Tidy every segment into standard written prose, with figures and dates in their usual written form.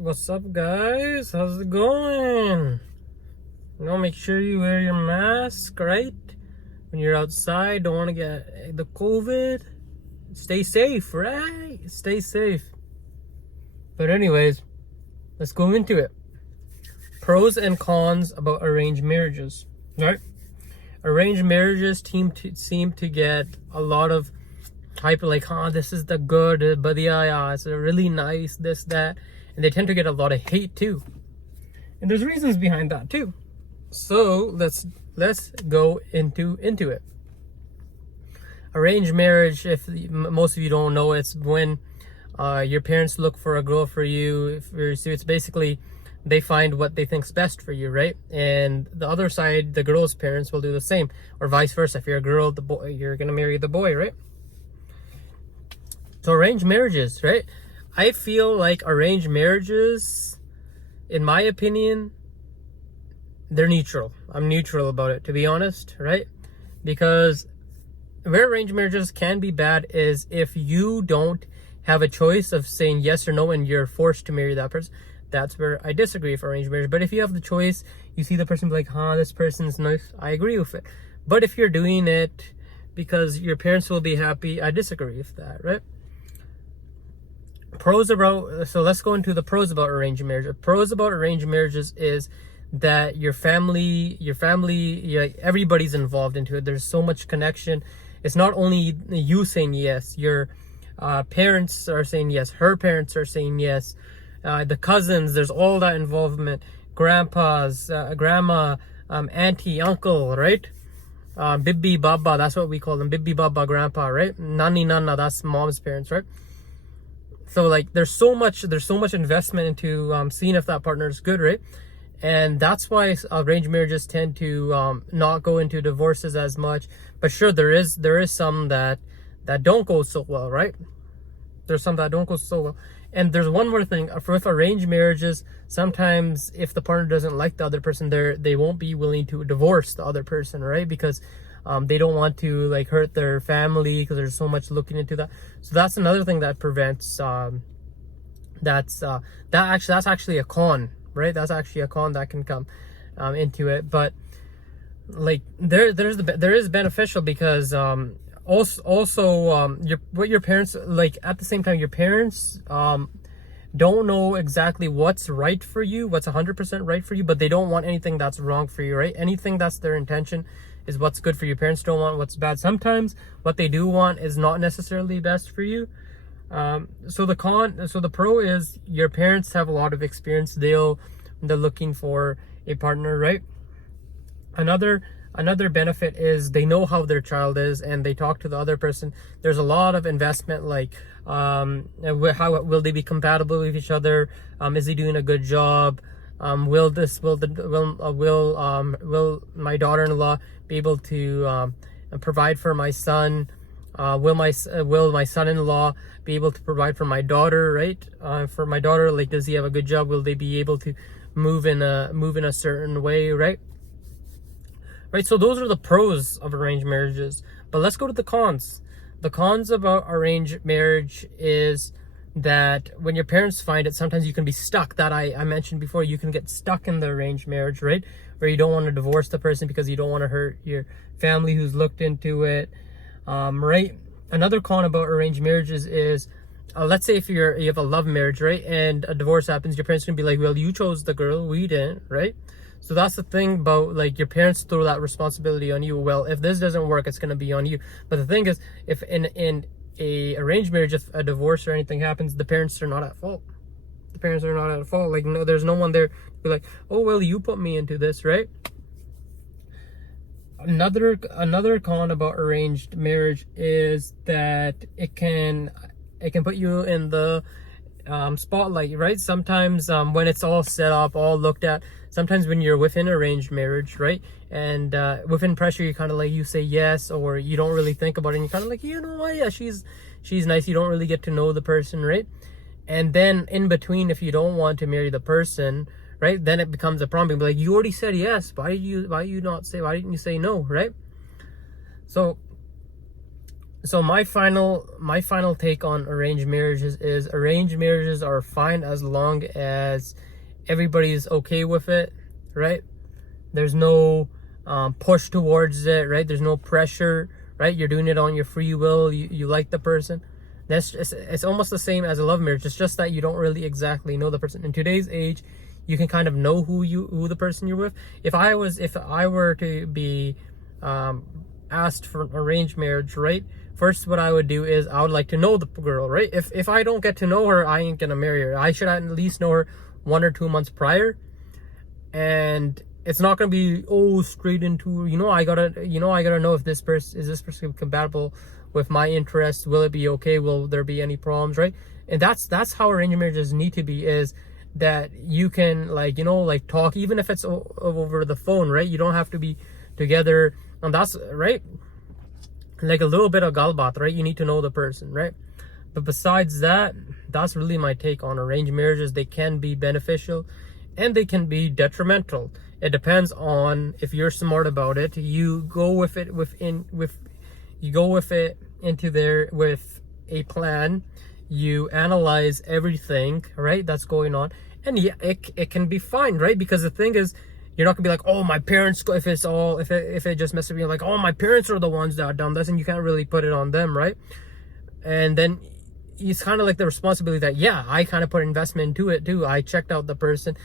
What's up, guys? How's it going? Make sure you wear your mask, right? When you're outside, don't want to get the COVID. Stay safe, right? Stay safe. But anyways, let's go into it. Pros and cons about arranged marriages, right? Arranged marriages seem to get a lot of hype, like, this is the good, but yeah, it's really nice, this, that. And they tend to get a lot of hate too. And there's reasons behind that too. So let's go into it. Arranged marriage, if most of you don't know, it's when your parents look for a girl for you. So it's basically they find what they think's best for you, right? And the other side, the girl's parents will do the same, or vice versa. If you're a girl, the boy, you're gonna marry the boy, right? So arranged marriages, right? I feel like arranged marriages, in my opinion, they're neutral. I'm neutral about it, to be honest, right? Because where arranged marriages can be bad is if you don't have a choice of saying yes or no and you're forced to marry that person. That's where I disagree with arranged marriage. But if you have the choice, you see the person be like, this person's nice, I agree with it. But if you're doing it because your parents will be happy, I disagree with that, right? So let's go into the pros about arranged marriage. Pros about arranged marriages is that your family, everybody's involved into it. There's so much connection. It's not only you saying yes, your parents are saying yes, her parents are saying yes, the cousins, there's all that involvement, grandpas, grandma, auntie, uncle, right? Bibbi, baba, that's what we call them, bibbi, baba, grandpa, right? Nani, nana, that's mom's parents, right? So like there's so much investment into seeing if that partner is good, right? And that's why arranged marriages tend to not go into divorces as much. But sure, there is some that don't go so well, right? There's some that don't go so well. And there's one more thing with arranged marriages. Sometimes if the partner doesn't like the other person, they won't be willing to divorce the other person, right? Because they don't want to like hurt their family because there's so much looking into that. So that's another thing that prevents. That's actually a con, right? That's actually a con that can come into it. But like there is beneficial because what your parents like at the same time, your parents don't know exactly what's right for you, what's 100% right for you, but they don't want anything that's wrong for you, right? Anything that's their intention is what's good for you. Parents don't want what's bad. Sometimes what they do want is not necessarily best for you. So the pro is your parents have a lot of experience. They're looking for a partner, right? Another benefit is they know how their child is and they talk to the other person. There's a lot of investment, like how will they be compatible with each other? Is he doing a good job? Will my daughter-in-law be able to provide for my son? Will my son-in-law be able to provide for my daughter, right? For my daughter, like, does he have a good job? Will they be able to move in a certain way, right? Right, so those are the pros of arranged marriages. But let's go to the cons. The cons about arranged marriage is that when your parents find it, sometimes you can be stuck. That I mentioned before, you can get stuck in the arranged marriage, right? Where you don't want to divorce the person because you don't want to hurt your family who's looked into it, right? Another con about arranged marriages is, let's say if you have a love marriage, right? And a divorce happens, your parents can be like, well, you chose the girl, we didn't, right? So that's the thing about, like, your parents throw that responsibility on you. Well, if this doesn't work, it's going to be on you. But the thing is, if in a arranged marriage, if a divorce or anything happens, the parents are not at fault. The parents are not at fault. Like, no, there's no one there to be like, oh, well, you put me into this, right? Another con about arranged marriage is that it can put you in the spotlight, right? Sometimes when it's all set up, all looked at, sometimes when you're within arranged marriage, right, and within pressure, you kind of like, you say yes, or you don't really think about it, and you're kind of like, you know what, yeah, she's nice. You don't really get to know the person, right? And then in between, if you don't want to marry the person, right, then it becomes a problem. Like, you already said yes, why didn't you say no, right? So So my final take on arranged marriages is arranged marriages are fine as long as everybody's okay with it, right? There's no push towards it, right? There's no pressure, right? You're doing it on your free will. You like the person. It's almost the same as a love marriage. It's just that you don't really exactly know the person. In today's age, you can kind of know who the person you're with. If I were to be asked for an arranged marriage, right? First, what I would do is I would like to know the girl, right? If I don't get to know her, I ain't gonna marry her. I should at least know her 1 or 2 months prior, and it's not gonna be straight into I gotta know if this person compatible with my interests. Will it be okay? Will there be any problems, right? And that's how arranged marriages need to be, is that you can talk, even if it's over the phone, right? You don't have to be together, and that's right. Like a little bit of galbat, right? You need to know the person, right? But besides that, that's really my take on arranged marriages. They can be beneficial and they can be detrimental. It depends on if you're smart about it. You go with it into there with a plan. You analyze everything, right, that's going on, and yeah, it can be fine, right? Because the thing is, you're not gonna be like, oh, my parents, if it just messes with you, like, oh, my parents are the ones that done this, and you can't really put it on them, right? And then it's kind of like the responsibility that, yeah, I kind of put investment into it too. I checked out the person,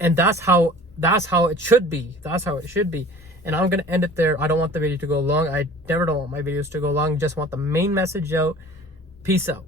and that's how it should be. That's how it should be. And I'm gonna end it there. I don't want the video to go long. I never don't want my videos to go long. Just want the main message out. Peace out.